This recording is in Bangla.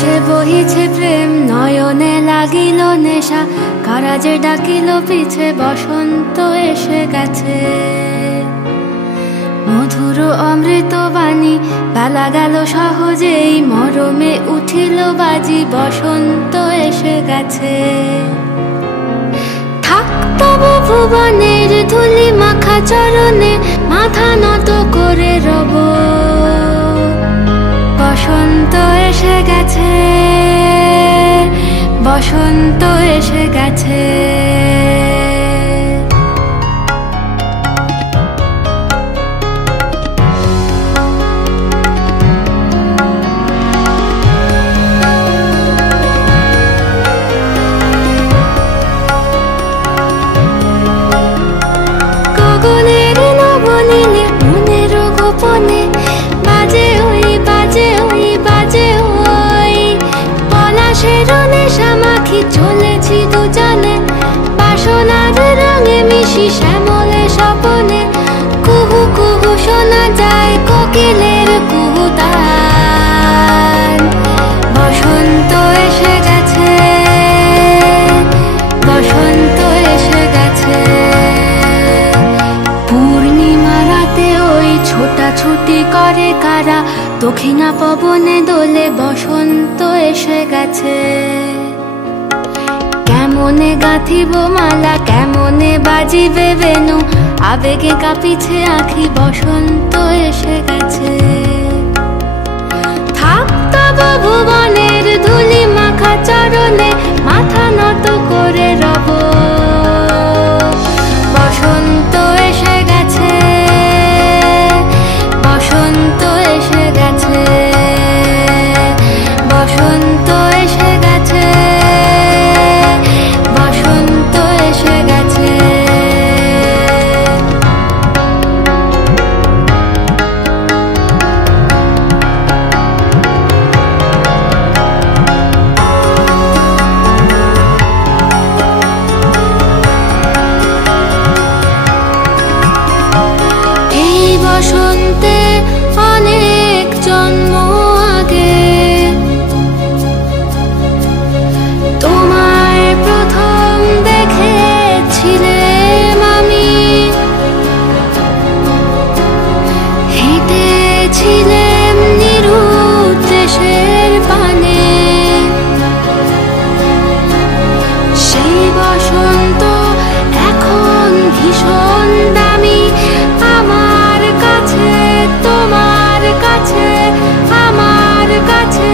আকাশে বহিছে প্রেম, নয়নে লাগিল নেশা, কারা যে ডাকিল পিছে, বসন্ত এসে গেছে। মধুর অমৃত বাণী, বেলা গেল সহজেই, মরমে উঠিল বাজি, বসন্ত এসে গেছে। থাক তবু ভুবনের ধুলি মাখা চরণে, মাথা নত করে রব, বসন্ত এসে গেছে, বসন্ত এসে গেছে। গগনের নবনীলে মনের গোপনে, বাজে ওই বাজে ওই বাজে ওই, পলাশের নেশা মাখি চলেছি দুজনে, বাসনার রঙে মিশি শ্যামলে স্বপনে, কুহু কুহু শোনা যায় কোকিলের কুহুতান। বসন্ত এসে গেছে, বসন্ত এসে গেছে। পূর্ণিমা রাতে ওই ছোটাছুটি করে কারা, দক্ষিণা পবনে দোলে, বসন্ত এসে গেছে। কেমনে গাঁথিব মালা, কেমনে বাজিবে বেনু, আবেগে কাঁপিছে আঁখি, বসন্ত এসে গেছে। থাক তব ভুবনের ধুলি মাখা চরণে, মাথা নত করে রব, বসন্ত এসে গেছে, বসন্ত এসে গেছে, বসন্ত এসে গেছে, বসন্ত এসে গেছে। এই বসন্তে অনেক জন্ম আগে, তোমায় প্রথম দেখেছিলাম আমি, হেঁটেছিলাম নিরুৎ দেশের পানে। সেই বসন্ত এখন ভীষণ দামি, আমার কাছে, তোমার কাছে, আমার কাছে।